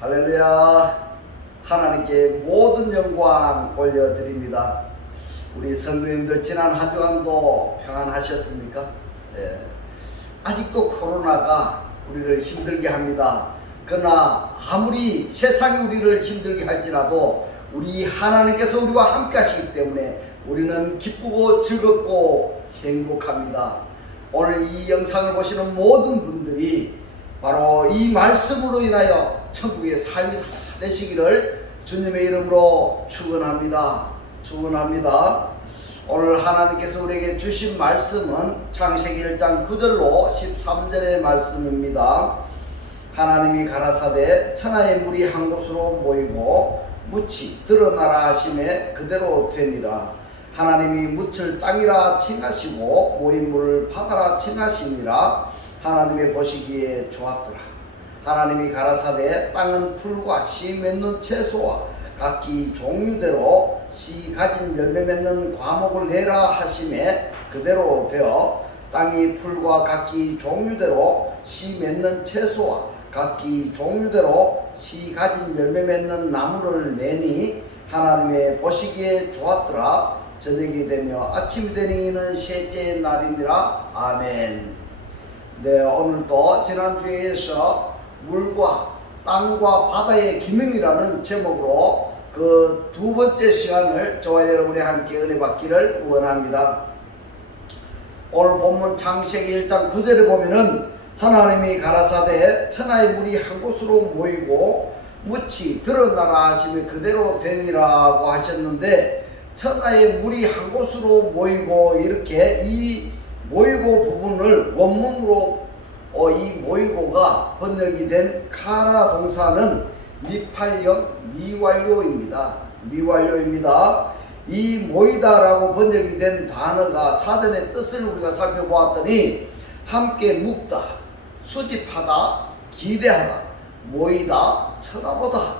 할렐루야. 하나님께 모든 영광 올려드립니다. 우리 성도님들 지난 한 주간도 평안하셨습니까? 아직도 코로나가 우리를 힘들게 합니다. 그러나 아무리 세상이 우리를 힘들게 할지라도 우리 하나님께서 우리와 함께 하시기 때문에 우리는 기쁘고 즐겁고 행복합니다. 오늘 이 영상을 보시는 모든 분들이 바로 이 말씀으로 인하여 천국의 삶이 다 되시기를 주님의 이름으로 축원합니다. 오늘 하나님께서 우리에게 주신 말씀은 창세기 1장 9절로 13절의 말씀입니다. 하나님이 가라사대 천하의 물이 한 곳으로 모이고 묻이 드러나라 하심에 그대로 되니라. 하나님이 묻을 땅이라 칭하시고 모인 물을 바다라 칭하시니라. 하나님이 보시기에 좋았더라. 하나님이 가라사대 땅은 풀과 씨 맺는 채소와 각기 종류대로 씨 가진 열매 맺는 과목을 내라 하심에 그대로 되어 땅이 풀과 각기 종류대로 씨 맺는 채소와 각기 종류대로 씨 가진 열매 맺는 나무를 내니 하나님의 보시기에 좋았더라. 저녁이 되며 아침이 되니는 셋째 날이니라. 아멘. 네, 오늘도 지난주에서 물과 땅과 바다의 기능이라는 제목으로 그 두 번째 시간을 저와 여러분이 함께 은혜 받기를 원합니다. 오늘 본문 창세기 1장 9절에 보면은 하나님이 가라사대 천하의 물이 한 곳으로 모이고 묻이 드러나라 하시면 그대로 되니라고 하셨는데, 천하의 물이 한 곳으로 모이고 이렇게 이 모이고 부분을 원문으로 이 모이고가 번역이 된 카라 동사는 미팔형 미완료입니다. 이 모이다라고 번역이 된 단어가 사전의 뜻을 우리가 살펴보았더니 함께 묵다, 수집하다, 기대하다, 모이다, 쳐다보다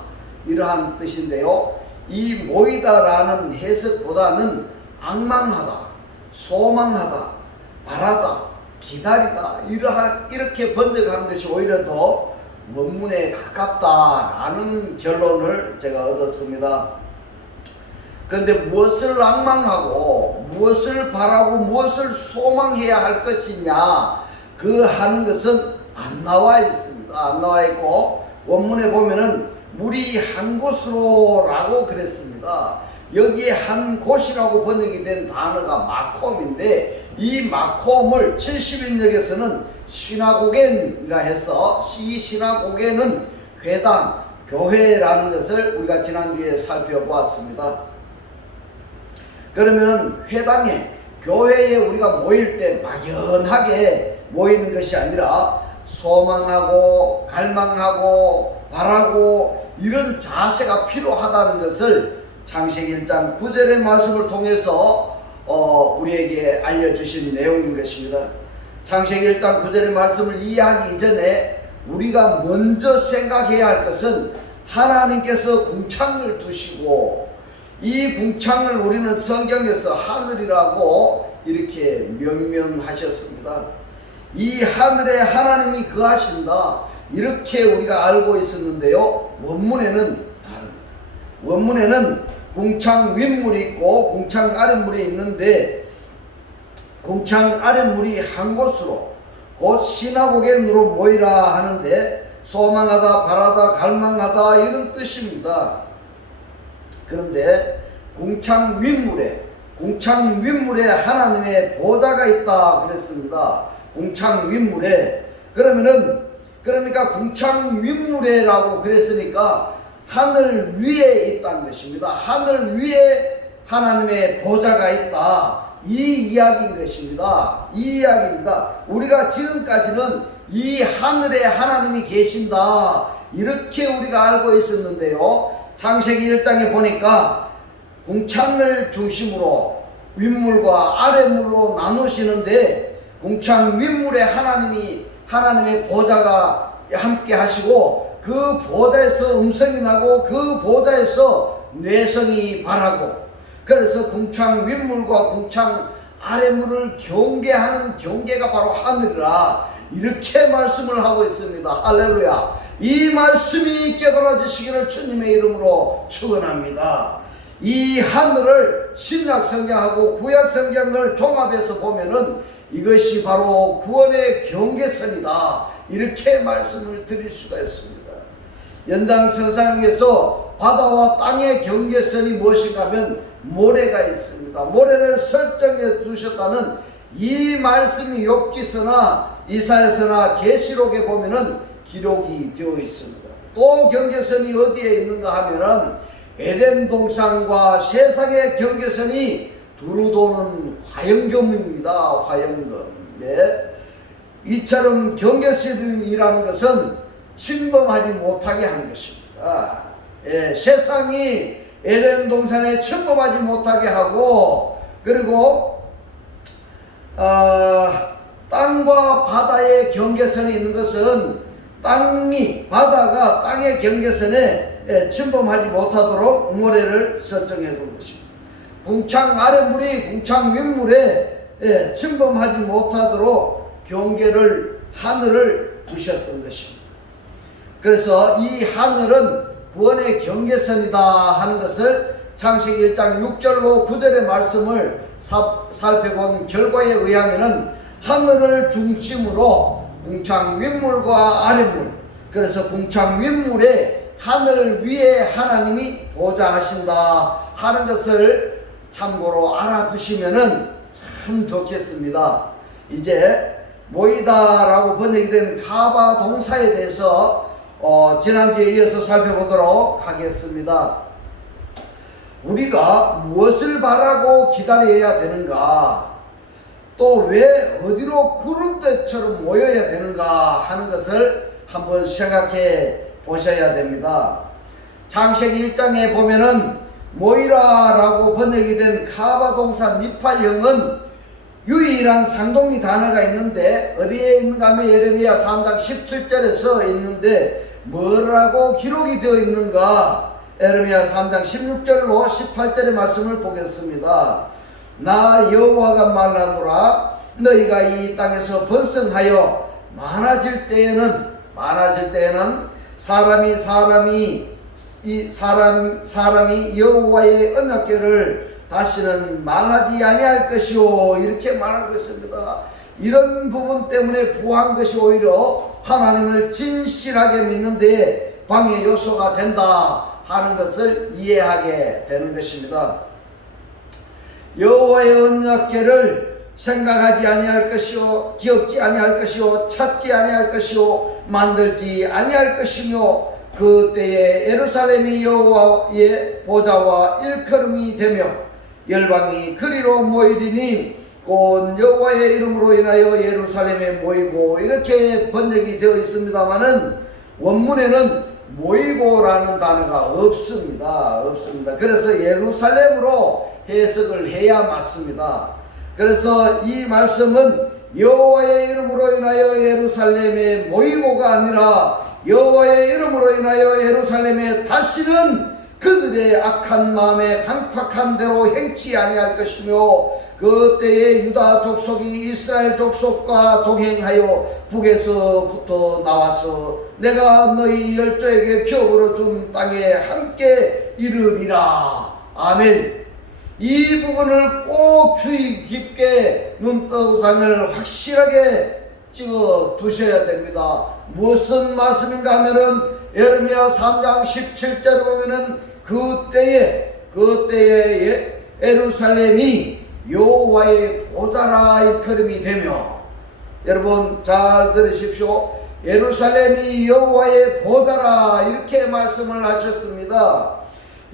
이러한 뜻인데요. 이 모이다라는 해석보다는 악망하다, 소망하다, 바라다, 기다리다 이렇게 번역하는 것이 오히려 더 원문에 가깝다라는 결론을 제가 얻었습니다. 그런데 무엇을 악망하고 무엇을 바라고 무엇을 소망해야 할 것이냐 그 하는 것은 안 나와 있습니다. 안 나와 있고 원문에 보면은 물이 한 곳으로 라고 그랬습니다. 여기에 한 곳이라고 번역이 된 단어가 마콤인데 이 마콤을 70인역에서는 시나고겐이라 해서 이 시나고겐은 회당, 교회라는 것을 우리가 지난주에 살펴보았습니다. 그러면 회당에, 교회에 우리가 모일 때 막연하게 모이는 것이 아니라 소망하고 갈망하고 바라고 이런 자세가 필요하다는 것을 창세기 1장 9절의 말씀을 통해서 우리에게 알려주신 내용인 것입니다. 창세기 1장 9절의 말씀을 이해하기 이전에 우리가 먼저 생각해야 할 것은 하나님께서 궁창을 두시고 이 궁창을 우리는 성경에서 하늘이라고 이렇게 명명하셨습니다. 이 하늘에 하나님이 거하신다 이렇게 우리가 알고 있었는데요. 원문에는 다릅니다. 원문에는 궁창 윗물이 있고 궁창 아랫물이 있는데 궁창 아랫물이 한 곳으로 곧 시나고겐으로 모이라 하는데 소망하다, 바라다, 갈망하다 이런 뜻입니다. 그런데 궁창 윗물에 하나님의 보좌가 있다 그랬습니다. 궁창 윗물에 그러니까 궁창 윗물에라고 그랬으니까 하늘 위에 있다는 것입니다. 하늘 위에 하나님의 보좌가 있다. 이 이야기인 것입니다. 이 이야기입니다. 우리가 지금까지는 이 하늘에 하나님이 계신다 이렇게 우리가 알고 있었는데요. 창세기 1장에 보니까 궁창을 중심으로 윗물과 아랫물로 나누시는데 궁창 윗물에 하나님의 보좌가 함께 하시고 그 보좌에서 음성이 나고 그 보좌에서 뇌성이 발하고 그래서 궁창 윗물과 궁창 아랫물을 경계하는 경계가 바로 하늘이라 이렇게 말씀을 하고 있습니다. 할렐루야. 이 말씀이 깨달아지시기를 주님의 이름으로 축원합니다. 이 하늘을 신약 성경하고 구약 성경을 종합해서 보면은 이것이 바로 구원의 경계선이다, 이렇게 말씀을 드릴 수가 있습니다. 연장선상에서 바다와 땅의 경계선이 무엇인가 하면 모래가 있습니다. 모래를 설정해 두셨다는 이 말씀이 욥기서나 이사야서나 계시록에 보면은 기록이 되어 있습니다. 또 경계선이 어디에 있는가 하면은 에덴 동산과 세상의 경계선이 두루 도는 화영검입니다. 화영검. 네. 이처럼 경계선이라는 것은 침범하지 못하게 한 것입니다. 예, 세상이 에덴 동산에 침범하지 못하게 하고, 그리고 땅과 바다의 경계선이 있는 것은 바다가 땅의 경계선에 침범하지 못하도록 모래를 설정해 둔 것입니다. 궁창 아랫물이 궁창 윗물에 침범하지 못하도록 경계를, 하늘을 두셨던 것입니다. 그래서 이 하늘은 구원의 경계선이다 하는 것을 창세기 1장 6절로 9절의 말씀을 살펴본 결과에 의하면은 하늘을 중심으로 궁창 윗물과 아랫물, 그래서 궁창 윗물에 하늘 위에 하나님이 보좌하신다 하는 것을 참고로 알아두시면은 참 좋겠습니다. 이제 모이다라고 번역이 된 카바 동사에 대해서 지난주에 이어서 살펴보도록 하겠습니다. 우리가 무엇을 바라고 기다려야 되는가, 또 왜 어디로 구름대처럼 모여야 되는가 하는 것을 한번 생각해 보셔야 됩니다. 창세기 1장에 보면은 모이라라고 번역이 된 카바 동사 니팔형은 유일한 상동이 단어가 있는데 어디에 있는가 하면 예레미야 3장 17절에 써 있는데 뭐라고 기록이 되어 있는가? 예레미야 3장 16절로 18절의 말씀을 보겠습니다. 나 여호와가 말하노라, 너희가 이 땅에서 번성하여 많아질 때에는 사람이 여호와의 언약궤를 다시는 말하지 아니할 것이요, 이렇게 말하고 있습니다. 이런 부분 때문에 구한 것이 오히려 하나님을 진실하게 믿는 데 방해 요소가 된다 하는 것을 이해하게 되는 것입니다. 여호와의 언약궤를 생각하지 아니할 것이요, 기억지 아니할 것이요, 찾지 아니할 것이요, 만들지 아니할 것이며, 그때에 예루살렘이 여호와의 보좌와 일컬음이 되며 열방이 그리로 모이리니 곧 여호와의 이름으로 인하여 예루살렘에 모이고, 이렇게 번역이 되어 있습니다마는 원문에는 모이고라는 단어가 없습니다. 그래서 예루살렘으로 해석을 해야 맞습니다. 그래서 이 말씀은 여호와의 이름으로 인하여 예루살렘에 모이고가 아니라 여호와의 이름으로 인하여 예루살렘에 다시는 그들의 악한 마음에 강팍한 대로 행치 아니할 것이며, 그때에 유다 족속이 이스라엘 족속과 동행하여 북에서부터 나와서 내가 너희 열조에게 기업으로 준 땅에 함께 이르리라. 아멘. 이 부분을 꼭 주의 깊게 눈도장을 확실하게 찍어 두셔야 됩니다. 무슨 말씀인가 하면은 예레미야 3장 17절에 보면은 그때에 예루살렘이 여호와의 보좌라 일컬음이 되며, 여러분 잘 들으십시오. 예루살렘이 여호와의 보좌라 이렇게 말씀을 하셨습니다.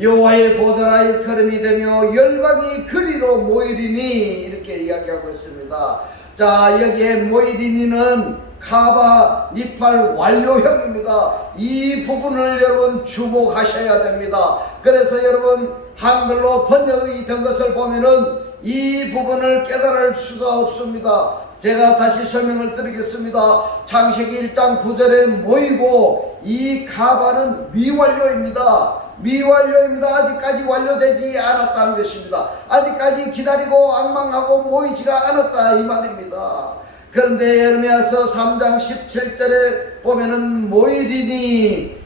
여호와의 보좌라 일컬음이 되며 열방이 그리로 모이리니 이렇게 이야기하고 있습니다. 자, 여기에 모이리니는 카바 니팔 완료형입니다. 이 부분을 여러분 주목하셔야 됩니다. 그래서 여러분 한글로 번역이 된 것을 보면은 이 부분을 깨달을 수가 없습니다. 제가 다시 설명을 드리겠습니다. 창세기 1장 9절에 모이고, 이 카바는 미완료입니다. 아직까지 완료되지 않았다는 것입니다. 아직까지 기다리고 악망하고 모이지가 않았다 이 말입니다. 그런데 예레미야서 3장 17절에 보면은 모이리니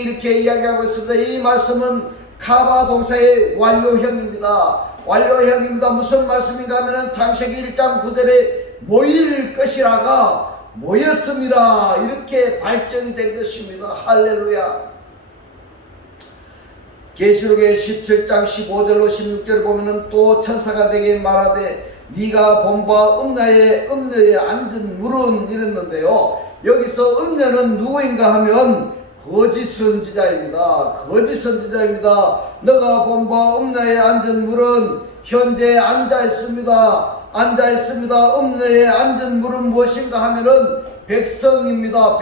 이렇게 이야기하고 있습니다. 이 말씀은 카바 동사의 완료형입니다. 완료형입니다. 무슨 말씀인가 하면은 창세기 1장 9절에 모일 것이라가 모였습니다. 이렇게 발전이 된 것입니다. 할렐루야. 계시록의 17장 15절로 16절을 보면은 또 천사가 내게 말하되 네가 본 바 음녀에 앉은 물은 이랬는데요. 여기서 음녀는 누구인가 하면 거짓 선지자입니다. 거짓 선지자입니다. 너가 본 바 음녀에 앉은 물은 현재 앉아 있습니다. 음녀에 앉은 물은 무엇인가 하면은 백성입니다.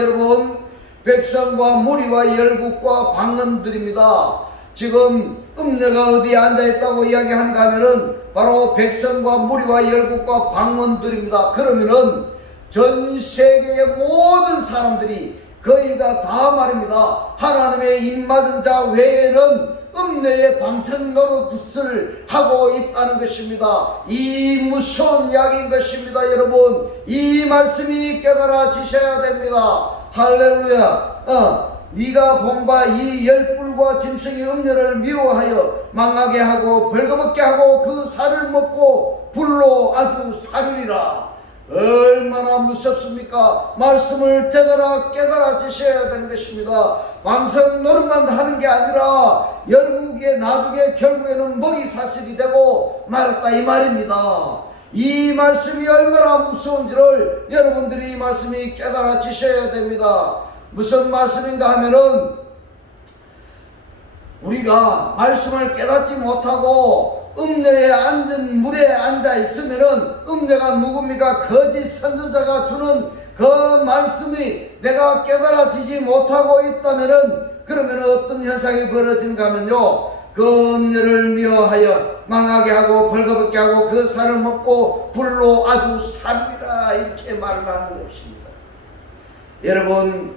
여러분, 백성과 무리와 열국과 방언들입니다. 지금 음녀가 어디에 앉아있다고 이야기하는가 하면은 바로 백성과 무리와 열국과 방언들입니다. 그러면은 전 세계의 모든 사람들이 거의가 다 말입니다. 하나님의 입맞은 자 외에는 음녀의 방생 노릇을 하고 있다는 것입니다. 이 무서운 약인 것입니다. 여러분, 이 말씀이 깨달아지셔야 됩니다. 할렐루야. 네가 본 바 이 열불과 짐승이 음녀를 미워하여 망하게 하고 벌거벗게 하고 그 살을 먹고 불로 아주 살리라. 얼마나 무섭습니까? 말씀을 제대로 깨달아지셔야 되는 것입니다. 방송 노릇만 하는 게 아니라 열국에 나중에 결국에는 먹이 사슬이 되고 말았다 이 말입니다. 이 말씀이 얼마나 무서운지를 여러분들이 이 말씀이 깨달아지셔야 됩니다. 무슨 말씀인가 하면은 우리가 말씀을 깨닫지 못하고 음녀에 앉은 물에 앉아 있으면은 음녀가 누굽니까? 거짓 선지자가 주는 그 말씀이 내가 깨달아지지 못하고 있다면은 그러면 어떤 현상이 벌어진가 하면요, 그 음녀를 미워하여 망하게 하고 벌거벗게 하고 그 살을 먹고 불로 아주 살리라 이렇게 말을 하는 것입니다. 여러분,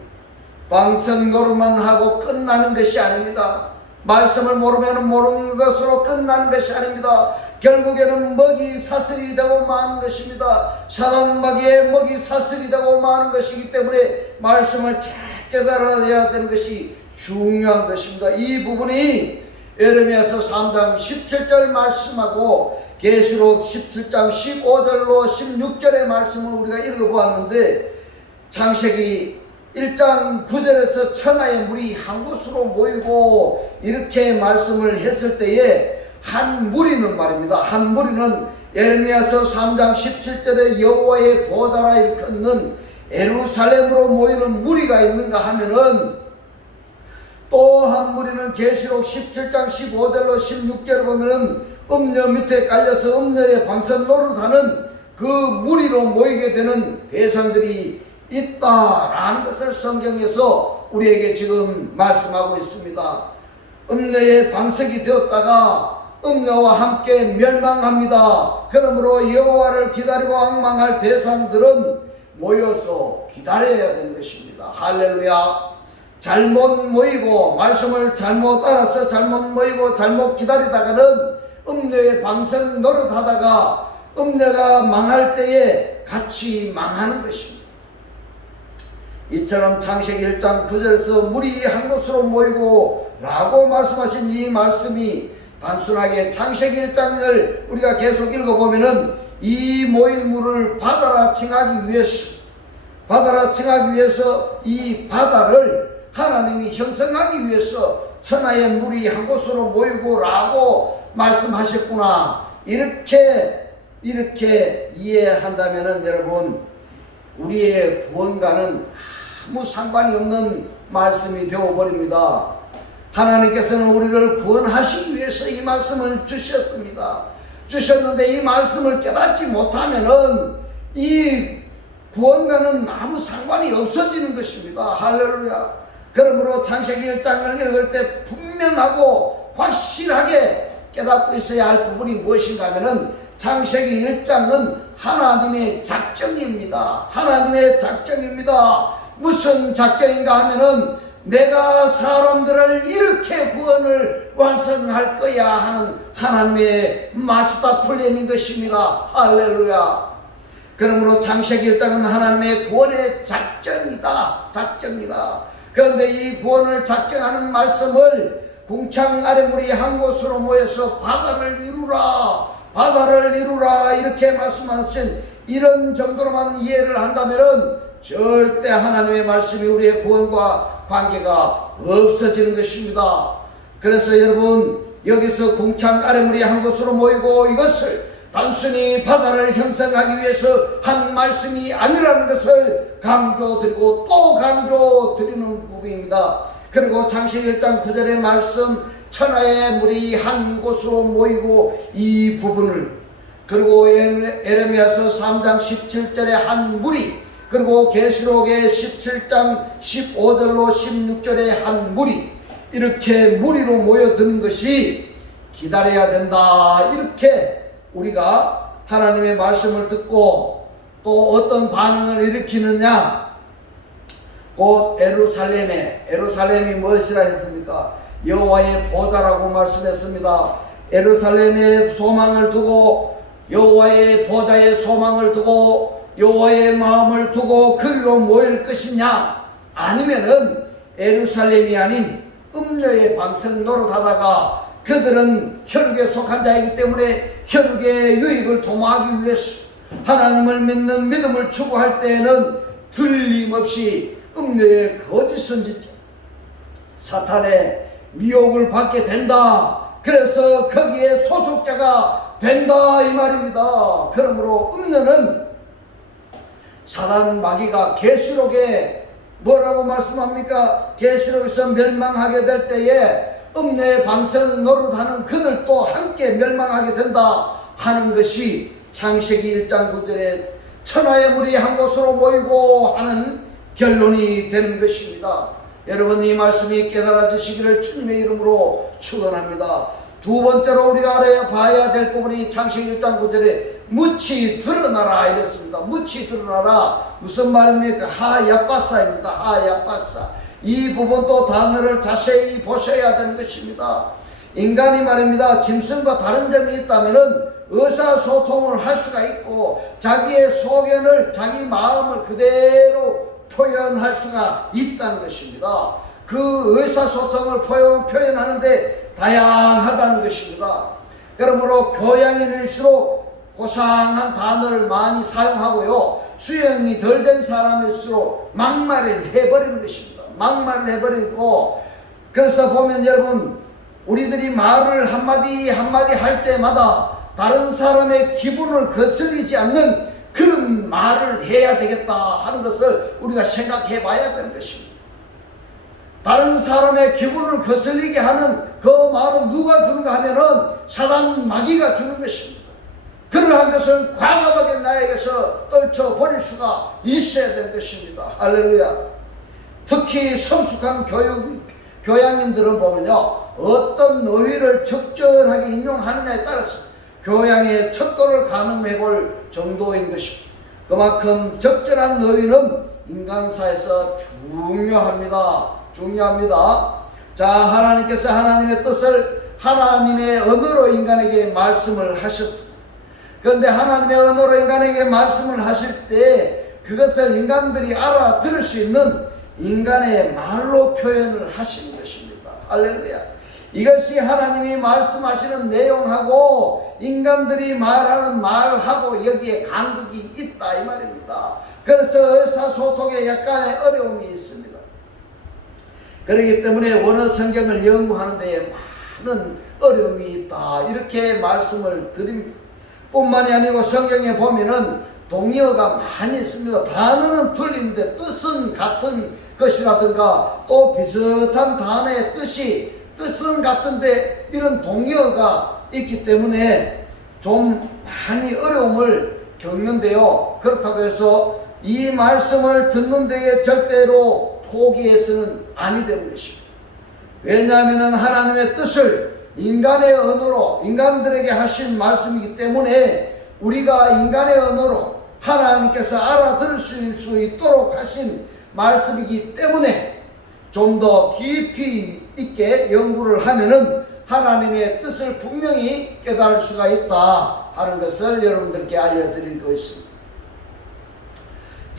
방송 노릇만 하고 끝나는 것이 아닙니다. 말씀을 모르면 모르는 것으로 끝나는 것이 아닙니다. 결국에는 먹이 사슬이 되고 마는 것입니다. 사단 마귀의 먹이 사슬이 되고 마는 것이기 때문에 말씀을 잘 깨달아야 되는 것이 중요한 것입니다. 이 부분이 예레미야서 3장 17절 말씀하고 계시록 17장 15절로 16절의 말씀을 우리가 읽어보았는데, 창세기 1장 9절에서 천하의 물이 한 곳으로 모이고 이렇게 말씀을 했을 때에 한 무리는 말입니다. 한 무리는 예레미야서 3장 17절에 여호와의 보좌라 일컫는 예루살렘으로 모이는 무리가 있는가 하면은, 또 한 무리는 계시록 17장 15절로 16절을 보면은 음녀 밑에 깔려서 음녀의 방선 노릇하는 그 무리로 모이게 되는 대상들이 있다라는 것을 성경에서 우리에게 지금 말씀하고 있습니다. 음녀의 방석이 되었다가 음녀와 함께 멸망합니다. 그러므로 여호와를 기다리고 앙망할 대상들은 모여서 기다려야 되는 것입니다. 할렐루야. 잘못 모이고 말씀을 잘못 알아서 잘못 모이고 잘못 기다리다가는 음녀의 방석 노릇하다가 음녀가 망할 때에 같이 망하는 것입니다. 이처럼 창세기 1장 9절에서 물이 한 곳으로 모이고 라고 말씀하신 이 말씀이 단순하게 창세기 1장을 우리가 계속 읽어보면은 이 모인 물을 바다라 칭하기 위해서 이 바다를 하나님이 형성하기 위해서 천하의 물이 한 곳으로 모이고 라고 말씀하셨구나. 이렇게 이해한다면은 여러분, 우리의 구원과는 아무 상관이 없는 말씀이 되어버립니다. 하나님께서는 우리를 구원하시기 위해서 이 말씀을 주셨는데 이 말씀을 깨닫지 못하면은 이 구원과는 아무 상관이 없어지는 것입니다. 할렐루야. 그러므로 창세기 1장을 읽을 때 분명하고 확실하게 깨닫고 있어야 할 부분이 무엇인가 하면은 창세기 1장은 하나님의 작정입니다. 하나님의 작정입니다. 무슨 작정인가 하면은 내가 사람들을 이렇게 구원을 완성할 거야 하는 하나님의 마스터 플랜인 것입니다. 할렐루야. 그러므로 창세기 1장은 하나님의 구원의 작정이다. 그런데 이 구원을 작정하는 말씀을 궁창 아래물이 한 곳으로 모여서 바다를 이루라 이렇게 말씀하신 이런 정도로만 이해를 한다면은 절대 하나님의 말씀이 우리의 구원과 관계가 없어지는 것입니다. 그래서 여러분, 여기서 궁창 아래물이 한 곳으로 모이고 이것을 단순히 바다를 형성하기 위해서 한 말씀이 아니라는 것을 강조드리고 또 강조드리는 부분입니다. 그리고 창세기 1장 9절의 말씀, 천하의 물이 한 곳으로 모이고 이 부분을, 그리고 에레미야서 3장 17절의 한 무리, 그리고 계시록의 17장 15절로 16절의 한 무리, 이렇게 무리로 모여드는 것이 기다려야 된다. 이렇게 우리가 하나님의 말씀을 듣고 또 어떤 반응을 일으키느냐, 곧 에루살렘이 무엇이라 했습니까? 여호와의 보좌라고 말씀했습니다. 에루살렘의 소망을 두고, 여호와의 보좌의 소망을 두고, 여호와의 마음을 두고 그리로 모일 것이냐, 아니면은 에루살렘이 아닌 음녀의 방성 노릇하다가, 그들은 혈육에 속한 자이기 때문에 혈육의 유익을 도모하기 위해서 하나님을 믿는 믿음을 추구할 때에는 틀림없이 음녀의 거짓 선지자 사탄의 미혹을 받게 된다. 그래서 거기에 소속자가 된다 이 말입니다. 그러므로 음녀는 사단 마귀가 계시록에 뭐라고 말씀합니까? 계시록에서 멸망하게 될 때에 음녀의 방생 노릇하는 그들도 함께 멸망하게 된다 하는 것이 창세기 1장 9절에 천하의 물이 한 곳으로 모이고 하는 결론이 되는 것입니다. 여러분, 이 말씀이 깨달아지시기를 주님의 이름으로 축원합니다. 두 번째로 우리가 알아봐야 될 부분이 창세기 1장 9절에 묻히 드러나라 이랬습니다. 묻히 드러나라 무슨 말입니까? 하야빠사입니다. 하야빠사. 이 부분도 단어를 자세히 보셔야 되는 것입니다. 인간이 말입니다, 짐승과 다른 점이 있다면은 의사소통을 할 수가 있고 자기의 소견을, 자기 마음을 그대로 표현할 수가 있다는 것입니다. 그 의사소통을 표현하는데 다양하다는 것입니다. 그러므로 교양인일수록 고상한 단어를 많이 사용하고요, 수영이 덜 된 사람일수록 막말을 해버리는 것입니다. 막말을 해버리고, 그래서 보면 여러분, 우리들이 말을 한마디 한마디 할 때마다 다른 사람의 기분을 거슬리지 않는 그런 말을 해야 되겠다 하는 것을 우리가 생각해 봐야 되는 것입니다. 다른 사람의 기분을 거슬리게 하는 그 말은 누가 주는가 하면은 사단 마귀가 주는 것입니다. 그러한 것은 과감하게 나에게서 떨쳐버릴 수가 있어야 되는 것입니다. 할렐루야. 특히 성숙한 교양인들은 보면요, 어떤 어휘를 적절하게 인용하느냐에 따라서 교양의 척도를 가늠해 볼 정도인 것입니다. 그만큼 적절한 어휘는 인간사에서 중요합니다. 자, 하나님께서 하나님의 뜻을 하나님의 언어로 인간에게 말씀을 하셨습니다. 그런데 하나님의 언어로 인간에게 말씀을 하실 때 그것을 인간들이 알아들을 수 있는 인간의 말로 표현을 하시는 것입니다. 할렐루야. 이것이 하나님이 말씀하시는 내용하고 인간들이 말하는 말하고 여기에 간극이 있다 이 말입니다. 그래서 의사소통에 약간의 어려움이 있습니다. 그렇기 때문에 원어 성경을 연구하는 데에 많은 어려움이 있다 이렇게 말씀을 드립니다. 뿐만이 아니고 성경에 보면은 동의어가 많이 있습니다. 단어는 틀린데 뜻은 같은 것이라든가 또 비슷한 단어의 뜻은 같은데 이런 동의어가 있기 때문에 좀 많이 어려움을 겪는데요. 그렇다고 해서 이 말씀을 듣는 데에 절대로 포기해서는 아니 되는 것입니다. 왜냐하면 하나님의 뜻을 인간의 언어로 인간들에게 하신 말씀이기 때문에 우리가 인간의 언어로 하나님께서 알아들을 수 있도록 하신 말씀이기 때문에 좀 더 깊이 있게 연구를 하면은 하나님의 뜻을 분명히 깨달을 수가 있다 하는 것을 여러분들께 알려드릴 것입니다.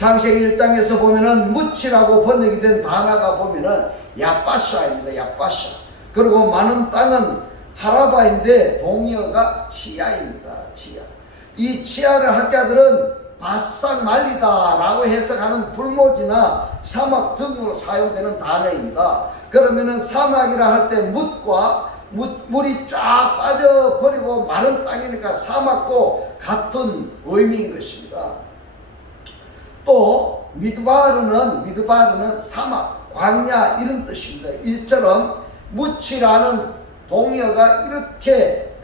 창세기 1장에서 보면은 무치라고 번역이 된 단어가 보면은 야빠샤입니다. 야빠샤. 그리고 많은 땅은 하라바인데 동의어가 치아입니다. 치아. 이 치아를 학자들은 바싹 말리다 라고 해석하는 불모지나 사막 등으로 사용되는 단어입니다. 그러면은 사막이라 할 때 물이 쫙 빠져버리고 마른 땅이니까 사막도 같은 의미인 것입니다. 또 미드바르는 사막, 광야 이런 뜻입니다. 이처럼 무치라는 동의어가 이렇게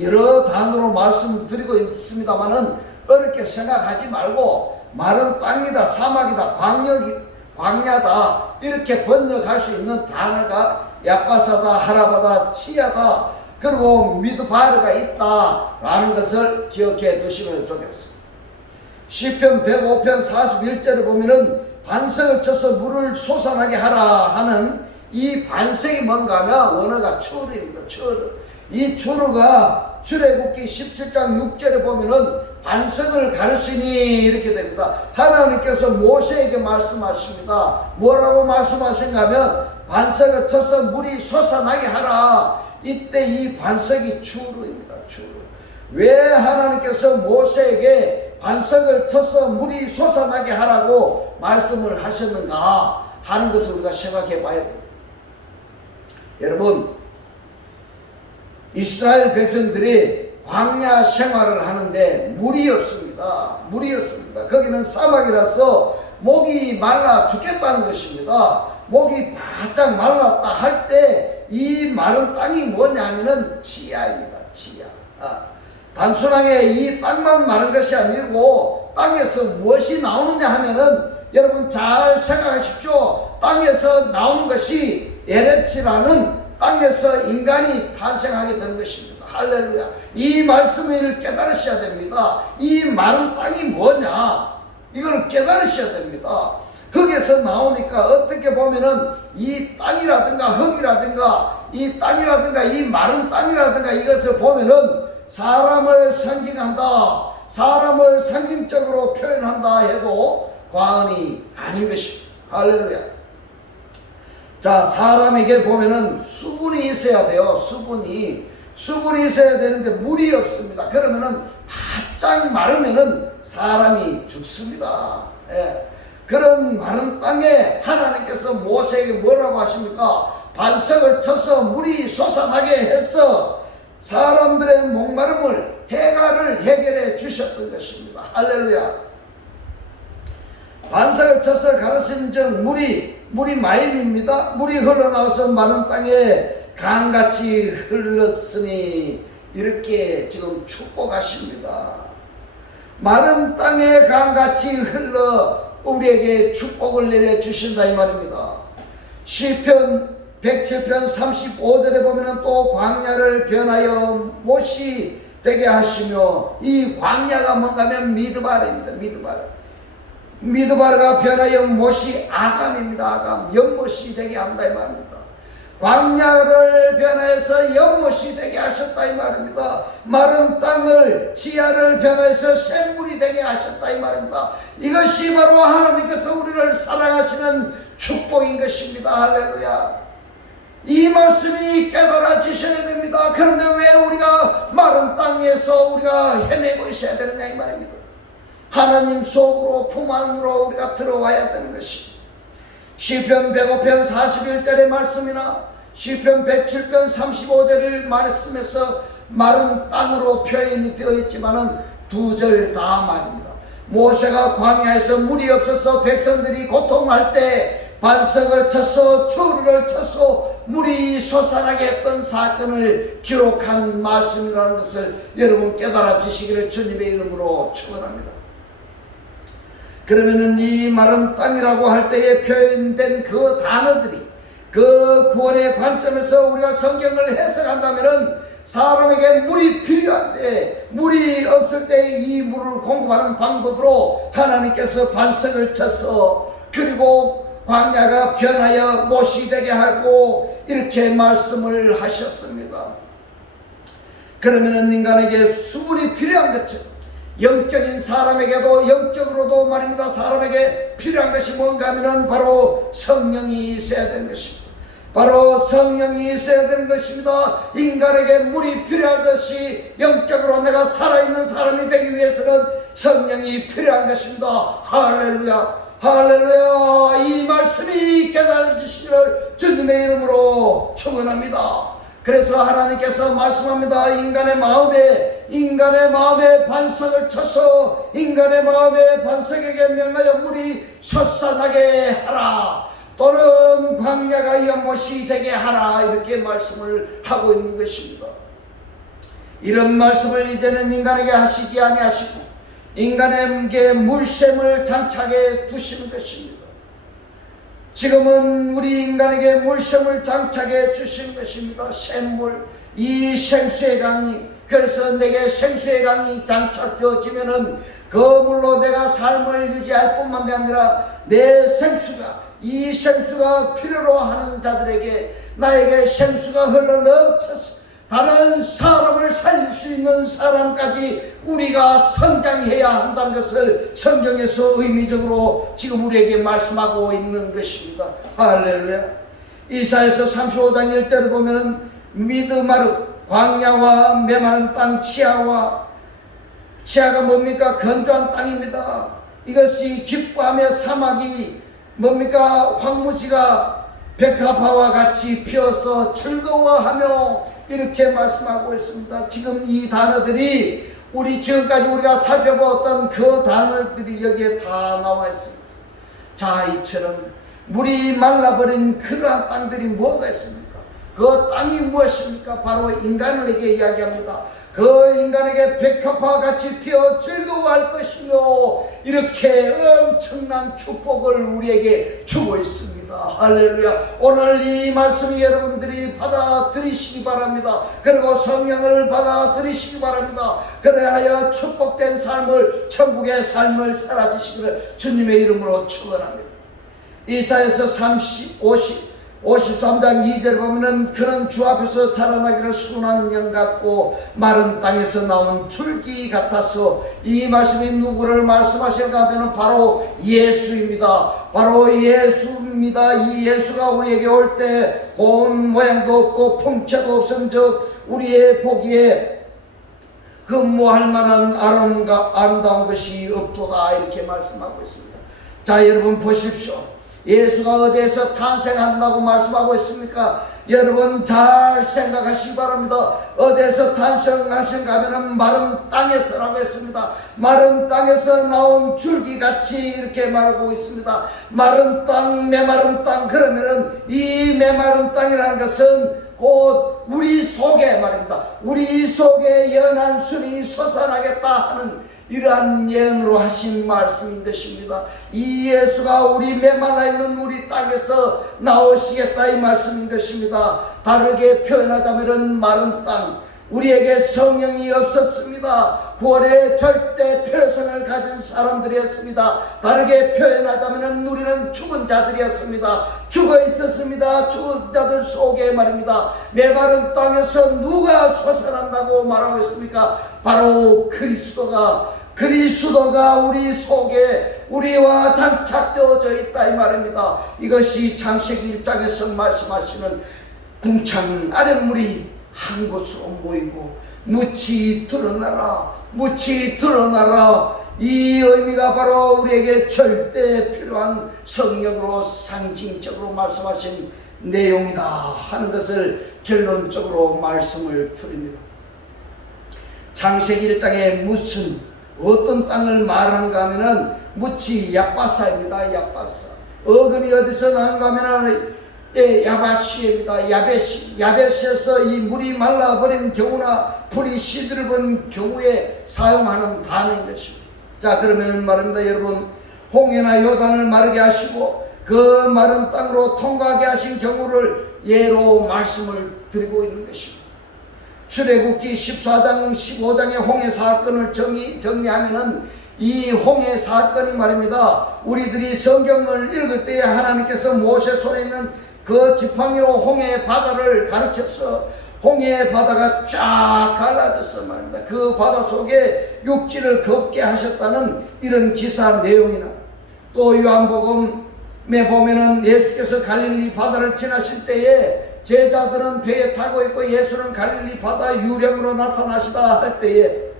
여러 단어로 말씀드리고 있습니다만은 어렵게 생각하지 말고 마른 땅이다, 사막이다, 광야다 이렇게 번역할 수 있는 단어가 야빠사다, 하라바다, 치야다, 그리고 미드바르가 있다라는 것을 기억해 두시면 좋겠습니다. 시편 105편 41절에 보면은 반석을 쳐서 물을 솟아나게 하라 하는 이 반석이 뭔가 하면 원어가 추르입니다. 추르. 이 추르가 출애굽기 17장 6절에 보면은 반석을 가르치니 이렇게 됩니다. 하나님께서 모세에게 말씀하십니다. 뭐라고 말씀하신가 하면 반석을 쳐서 물이 솟아나게 하라. 이때 이 반석이 추르입니다. 추르. 왜 하나님께서 모세에게 반석을 쳐서 물이 솟아나게 하라고 말씀을 하셨는가 하는 것을 우리가 생각해 봐야 됩니다. 여러분, 이스라엘 백성들이 광야 생활을 하는데 물이 없습니다. 물이 없습니다. 거기는 사막이라서 목이 말라 죽겠다는 것입니다. 목이 바짝 말랐다 할 때 이 마른 땅이 뭐냐면은 치아입니다. 치아. 단순하게 이 땅만 마른 것이 아니고 땅에서 무엇이 나오느냐 하면은 여러분 잘 생각하십시오. 땅에서 나오는 것이 에레치라는 땅에서 인간이 탄생하게 된 것입니다. 할렐루야. 이 말씀을 깨달으셔야 됩니다. 이 마른 땅이 뭐냐? 이걸 깨달으셔야 됩니다. 흙에서 나오니까 어떻게 보면은 이 땅이라든가 흙이라든가 이 땅이라든가 이 마른 땅이라든가 이것을 보면은 사람을 상징한다, 사람을 상징적으로 표현한다 해도 과언이 아닌 것입니다. 할렐루야. 자, 사람에게 보면은 수분이 있어야 돼요. 수분이 있어야 되는데 물이 없습니다. 그러면은 바짝 마르면은 사람이 죽습니다. 예. 그런 마른 땅에 하나님께서 모세에게 뭐라고 하십니까? 반석을 쳐서 물이 솟아나게 해서 사람들의 목마름을 해가를 해결해 주셨던 것입니다. 할렐루야. 반석을 쳐서 가르친 즉 물이 마임입니다. 물이 흘러나와서 마른 땅에 강같이 흘렀으니 이렇게 지금 축복하십니다. 마른 땅에 강같이 흘러 우리에게 축복을 내려주신다 이 말입니다. 시편 107편 35절에 보면은 또 광야를 변하여 못이 되게 하시며 이 광야가 뭔가 하면 미드바르입니다. 미드바르가 변하여 못이 아감입니다. 아감, 연못이 되게 한다 이 말입니다. 광야를 변화해서 연못이 되게 하셨다 이 말입니다. 마른 땅을 치아를 변화해서 샘물이 되게 하셨다 이 말입니다. 이것이 바로 하나님께서 우리를 사랑하시는 축복인 것입니다. 할렐루야. 이 말씀이 깨달아지셔야 됩니다. 그런데 왜 우리가 마른 땅에서 우리가 헤매고 있어야 되느냐 이 말입니다. 하나님 속으로 품 안으로 우리가 들어와야 되는 것입니다. 시편 105편 41절의 말씀이나 시편 107편 35절을 말씀에서 마른 땅으로 표현이 되어 있지만은 두 절 다 말입니다. 모세가 광야에서 물이 없어서 백성들이 고통할 때 반석을 쳐서 추루를 쳐서 물이 솟아나게 했던 사건을 기록한 말씀이라는 것을 여러분 깨달아지시기를 주님의 이름으로 축원합니다. 그러면은 이 마른 땅이라고 할 때에 표현된 그 단어들이 그 구원의 관점에서 우리가 성경을 해석한다면은 사람에게 물이 필요한데 물이 없을 때 이 물을 공급하는 방법으로 하나님께서 반석을 쳐서 그리고 광야가 변하여 못이 되게 하고 이렇게 말씀을 하셨습니다. 그러면은 인간에게 수분이 필요한 것처럼 영적인 사람에게도 영적으로도 말입니다. 사람에게 필요한 것이 뭔가 하면은 바로 성령이 있어야 되는 것입니다. 바로 성령이 있어야 되는 것입니다. 인간에게 물이 필요하듯이 영적으로 내가 살아있는 사람이 되기 위해서는 성령이 필요한 것입니다. 할렐루야, 할렐루야. 이 말씀이 깨달아지시기를 주님의 이름으로 축원합니다. 그래서 하나님께서 말씀합니다. 인간의 마음에 반석을 쳐서 인간의 마음의 반석에게 명하여 물이 솟아나게 하라, 또는 광야가 연못이 되게 하라, 이렇게 말씀을 하고 있는 것입니다. 이런 말씀을 이제는 인간에게 하시지 아니하시고 인간에게 물샘을 장착해 두시는 것입니다. 지금은 우리 인간에게 물샘을 장착해 주시는 것입니다. 샘물, 이 생수의 강이. 그래서 내게 생수의 강이 장착되어지면은 그 물로 내가 삶을 유지할 뿐만 아니라 내 생수가, 이 생수가 필요로 하는 자들에게 나에게 생수가 흘러 넘쳐서 다른 사람을 살릴 수 있는 사람까지 우리가 성장해야 한다는 것을 성경에서 의미적으로 지금 우리에게 말씀하고 있는 것입니다. 할렐루야. 이사야서 35장 1절을 보면은 미드마르, 광야와 메마른 땅, 치아가 뭡니까? 건조한 땅입니다. 이것이 기뻐하며 사막이 뭡니까? 황무지가 백합화와 같이 피어서 즐거워하며, 이렇게 말씀하고 있습니다. 지금 이 단어들이 지금까지 우리가 살펴보았던 그 단어들이 여기에 다 나와 있습니다. 자, 이처럼 물이 말라버린 그러한 땅들이 뭐가 있습니까? 그 땅이 무엇입니까? 바로 인간에게 이야기합니다. 그 인간에게 백합화와 같이 피어 즐거워할 것이며, 이렇게 엄청난 축복을 우리에게 주고 있습니다. 할렐루야. 오늘 이 말씀이 여러분들이 받아들이시기 바랍니다. 그리고 성령을 받아들이시기 바랍니다. 그래야 축복된 삶을, 천국의 삶을 살아지시기를 주님의 이름으로 축원합니다. 이사야서 53장 2절 보면은 그는 주 앞에서 자라나기를 순한 영 같고 마른 땅에서 나온 줄기 같아서, 이 말씀이 누구를 말씀하실까 하면 바로 예수입니다. 바로 예수입니다. 이 예수가 우리에게 올 때 고운 모양도 없고 풍채도 없은즉 우리의 보기에 흠모할 만한 아름다운 것이 없도다, 이렇게 말씀하고 있습니다. 자, 여러분 보십시오. 예수가 어디에서 탄생한다고 말씀하고 있습니까? 여러분 잘 생각하시기 바랍니다. 어디에서 탄생하신가 하면 마른 땅에서라고 했습니다. 마른 땅에서 나온 줄기같이, 이렇게 말하고 있습니다. 마른 땅, 메마른 땅. 그러면은 이 메마른 땅이라는 것은 곧 우리 속에 말입니다. 우리 속에 연한 순이 솟아나겠다 하는 이러한 예언으로 하신 말씀인 것입니다. 이 예수가 우리 메말라 있는 우리 땅에서 나오시겠다, 이 말씀인 것입니다. 다르게 표현하자면 마른 땅, 우리에게 성령이 없었습니다. 구원의 절대 필요성을 가진 사람들이었습니다. 다르게 표현하자면 우리는 죽은 자들이었습니다. 죽어 있었습니다. 죽은 자들 속에 말입니다. 메마른 땅에서 누가 솟아난다고 말하고 있습니까? 바로 그리스도가 우리 속에 우리와 장착되어져 있다, 이 말입니다. 이것이 창세기 1장에서 말씀하시는 궁창 아랫물이 한 곳으로 모이고 묻이 드러나라, 묻이 드러나라. 이 의미가 바로 우리에게 절대 필요한 성령으로 상징적으로 말씀하신 내용이다 하는 것을 결론적으로 말씀을 드립니다. 창세기 1장에 어떤 땅을 말한가 하면은 묻이 야바사입니다. 야바사. 어근이 어디서 나는가 하면은 야바시입니다. 야베시에서 이 물이 말라버린 경우나 불이 시들은 경우에 사용하는 단어인 것입니다. 자, 그러면은 말입니다. 여러분, 홍해나 요단을 마르게 하시고 그 마른 땅으로 통과하게 하신 경우를 예로 말씀을 드리고 있는 것입니다. 출애굽기 14장 15장의 홍해 사건을 정리하면은 이 홍해 사건이 말입니다. 우리들이 성경을 읽을 때에 하나님께서 모세 손에 있는 그 지팡이로 홍해 바다를 가르쳐서 홍해의 바다가 쫙 갈라졌어 말입니다. 그 바다 속에 육지를 걷게 하셨다는 이런 기사 내용이나, 또 요한복음에 보면은 예수께서 갈릴리 바다를 지나실 때에 제자들은 배에 타고 있고 예수는 갈릴리 바다 유령으로 나타나시다 할 때에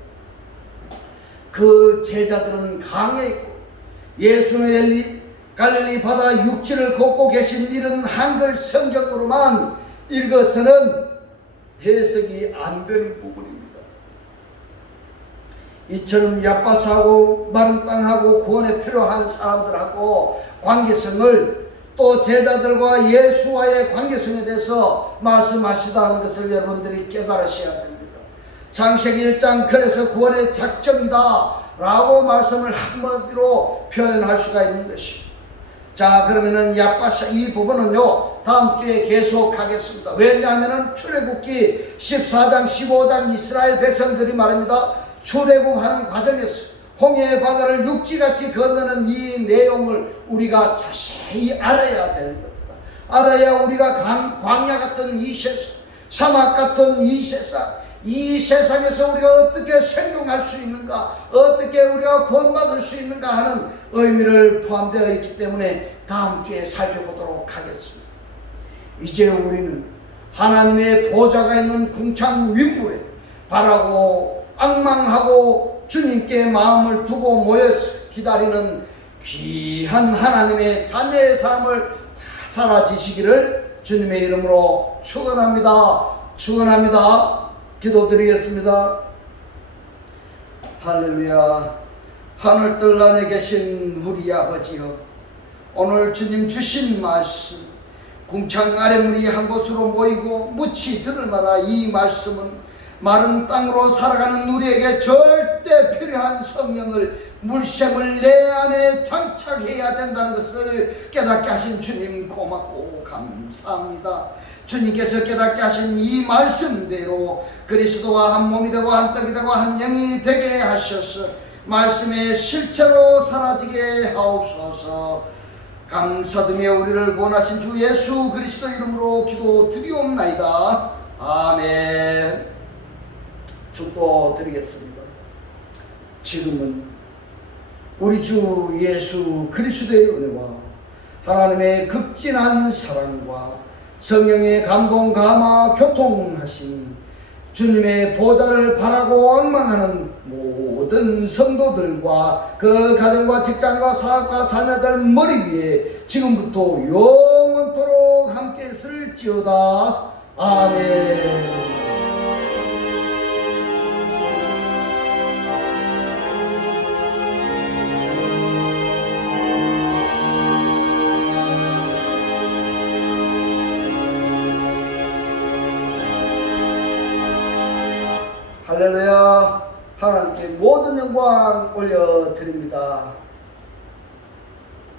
그 제자들은 강에 있고 예수는 갈릴리 바다 육지를 걷고 계신 이런 한글 성경으로만 읽어서는 해석이 안 되는 부분입니다. 이처럼 야바스하고 마른 땅하고 구원에 필요한 사람들하고 관계성을, 또 제자들과 예수와의 관계성에 대해서 말씀하시다는 것을 여러분들이 깨달으셔야 됩니다. 창세기 1장 그래서 구원의 작정이다 라고 말씀을 한마디로 표현할 수가 있는 것입니다. 자, 그러면은 야바샤 이 부분은요 다음 주에 계속하겠습니다. 왜냐하면은 출애굽기 14장 15장 이스라엘 백성들이 말입니다, 출애굽하는 과정에서 홍해의 바다를 육지같이 건너는 이 내용을 우리가 자세히 알아야 되는 겁니다. 알아야 우리가 광야 같은 이 세상, 사막 같은 이 세상, 이 세상에서 우리가 어떻게 생존할 수 있는가, 어떻게 우리가 구원받을 수 있는가 하는 의미를 포함되어 있기 때문에 다음 주에 살펴보도록 하겠습니다. 이제 우리는 하나님의 보좌가 있는 궁창 윗물에 바라고 앙망하고 주님께 마음을 두고 모여서 기다리는 귀한 하나님의 자녀의 삶을 살아지시기를 주님의 이름으로 축원합니다. 축원합니다. 기도드리겠습니다. 할렐루야. 하늘뜰 안에 계신 우리 아버지여, 오늘 주님 주신 말씀, 궁창 아랫물이 한 곳으로 모이고 묻이 드러나라, 이 말씀은 마른 땅으로 살아가는 우리에게 절대 필요한 성령을, 물샘을 내 안에 장착해야 된다는 것을 깨닫게 하신 주님 고맙고 감사합니다. 주님께서 깨닫게 하신 이 말씀대로 그리스도와 한 몸이 되고 한 떡이 되고 한 영이 되게 하셔서 말씀의 실체로 사라지게 하옵소서. 감사드리며 우리를 구원하신 주 예수 그리스도 이름으로 기도드리옵나이다. 아멘. 축도드리겠습니다. 지금은 우리 주 예수 그리스도의 은혜와 하나님의 극진한 사랑과 성령의 감동 감화 교통하시니 주님의 보좌를 바라고 앙망하는 모든 성도들과 그 가정과 직장과 사업과 자녀들 머리 위에 지금부터 영원토록 함께 있을지어다. 아멘. 할렐루야. 하나님께 모든 영광 올려드립니다.